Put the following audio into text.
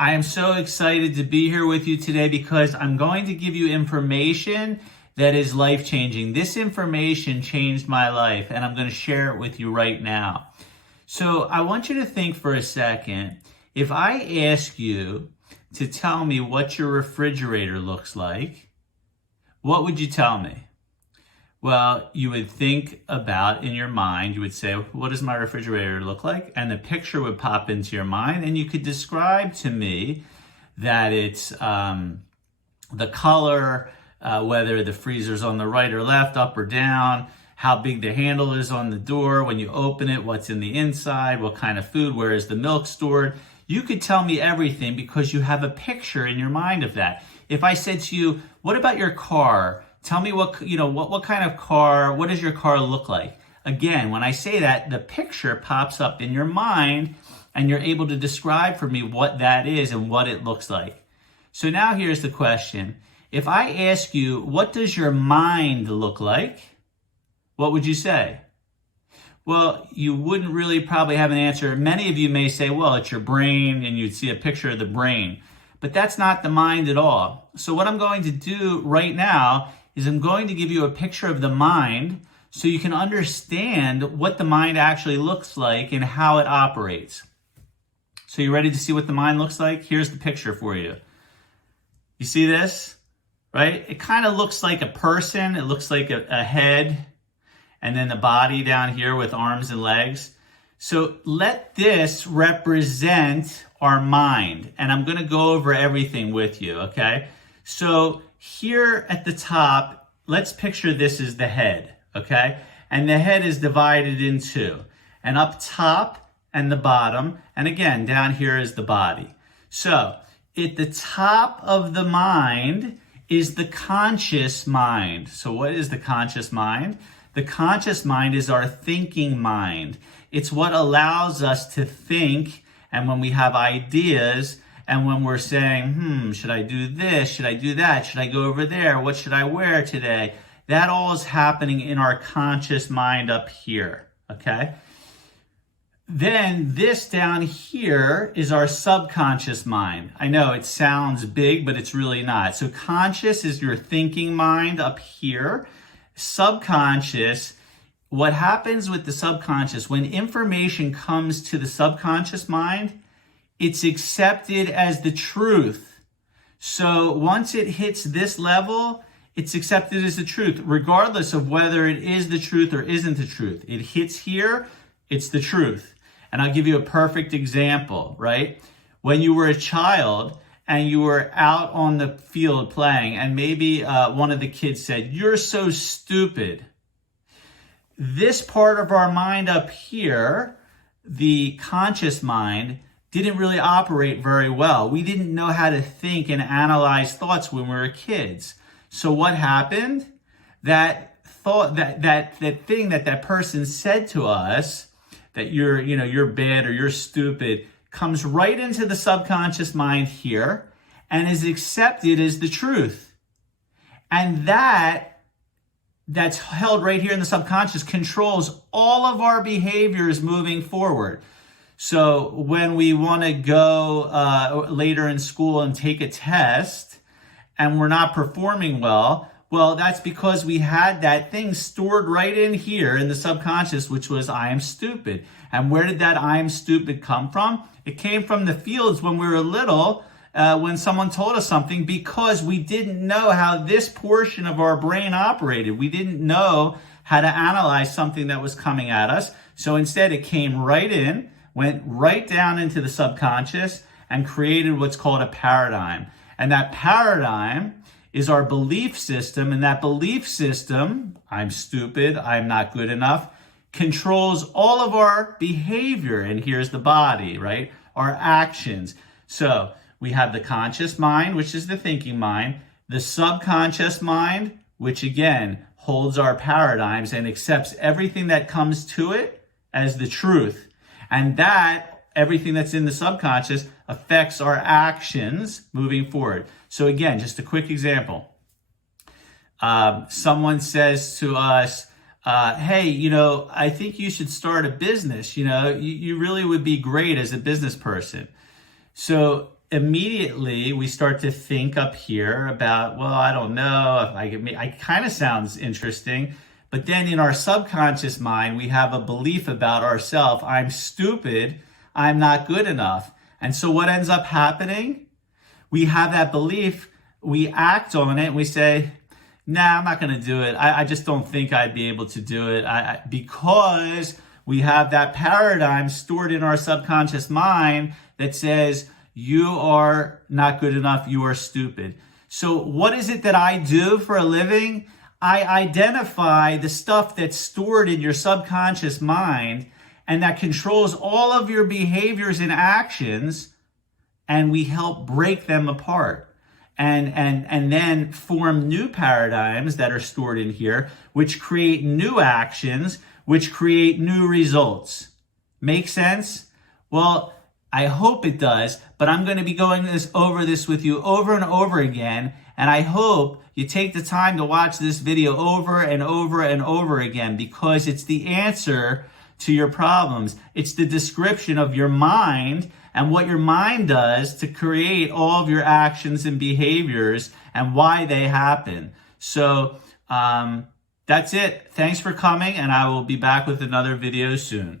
I am so excited to be here with you today because I'm going to give you information that is life-changing. This information changed my life, and I'm going to share it with you right now. So I want you to think for a second. If I ask you to tell me what your refrigerator looks like, what would you tell me? Well, you would think about in your mind, you would say, what does my refrigerator look like? And the picture would pop into your mind, and you could describe to me that it's the color, whether the freezer's on the right or left, up or down, how big the handle is on the door when you open it, what's in the inside, what kind of food, where is the milk stored. You could tell me everything because you have a picture in your mind of that. If I said to you, what about your car? Tell me what kind of car, what does your car look like? Again, when I say that, the picture pops up in your mind and you're able to describe for me what that is and what it looks like. So now here's the question. If I ask you, what does your mind look like? What would you say? Well, you wouldn't really probably have an answer. Many of you may say, well, it's your brain, and you'd see a picture of the brain. But that's not the mind at all. So what I'm going to do right now is I'm going to give you a picture of the mind so you can understand what the mind actually looks like and how it operates. So you ready to see what the mind looks like? Here's the picture for you. You see this, right? It kind of looks like a person. It looks like a head, and then the body down here with arms and legs. So let this represent our mind. And I'm going to go over everything with you, okay? So here at the top, let's picture this as the head, okay? And the head is divided in two. And up top and the bottom, and again, down here is the body. So at the top of the mind is the conscious mind. So what is the conscious mind? The conscious mind is our thinking mind. It's what allows us to think, and when we have ideas, and when we're saying, should I do this? Should I do that? Should I go over there? What should I wear today? That all is happening in our conscious mind up here, okay? Then this down here is our subconscious mind. I know it sounds big, but it's really not. So conscious is your thinking mind up here. Subconscious, what happens with the subconscious, when information comes to the subconscious mind, it's accepted as the truth. So once it hits this level, it's accepted as the truth, regardless of whether it is the truth or isn't the truth. It hits here, it's the truth. And I'll give you a perfect example, right? When you were a child and you were out on the field playing, and maybe one of the kids said, "You're so stupid." This part of our mind up here, the conscious mind, didn't really operate very well. We didn't know how to think and analyze thoughts when we were kids. So what happened? That thought, that thing that person said to us, that you're bad or you're stupid, comes right into the subconscious mind here and is accepted as the truth. And that's held right here in the subconscious controls all of our behaviors moving forward. So when we want to go later in school and take a test and we're not performing well, that's because we had that thing stored right in here in the subconscious, which was I am stupid. And where did that I am stupid come from? It came from the fields when we were little, when someone told us something, because we didn't know how this portion of our brain operated. We didn't know how to analyze something that was coming at us. So instead it came right in, went right down into the subconscious and created what's called a paradigm. And that paradigm is our belief system, and that belief system, I'm stupid, I'm not good enough, controls all of our behavior. And here's the body, right? Our actions. So we have the conscious mind, which is the thinking mind, the subconscious mind, which again holds our paradigms and accepts everything that comes to it as the truth. And that everything that's in the subconscious affects our actions moving forward. So again, just a quick example. Someone says to us, hey, I think you should start a business. You really would be great as a business person. So immediately we start to think up here about, well, I don't know, I kind of sounds interesting. But then in our subconscious mind, we have a belief about ourselves. I'm stupid. I'm not good enough. And so what ends up happening? We have that belief, we act on it, and we say, nah, I'm not going to do it. I just don't think I'd be able to do it. Because we have that paradigm stored in our subconscious mind that says, you are not good enough, you are stupid. So what is it that I do for a living? I identify the stuff that's stored in your subconscious mind and that controls all of your behaviors and actions, and we help break them apart. And then form new paradigms that are stored in here, which create new actions, which create new results. Make sense? Well, I hope it does, but I'm going to be going over this with you over and over again, and I hope you take the time to watch this video over and over and over again, because it's the answer to your problems. It's the description of your mind and what your mind does to create all of your actions and behaviors and why they happen. So that's it. Thanks for coming, and I will be back with another video soon.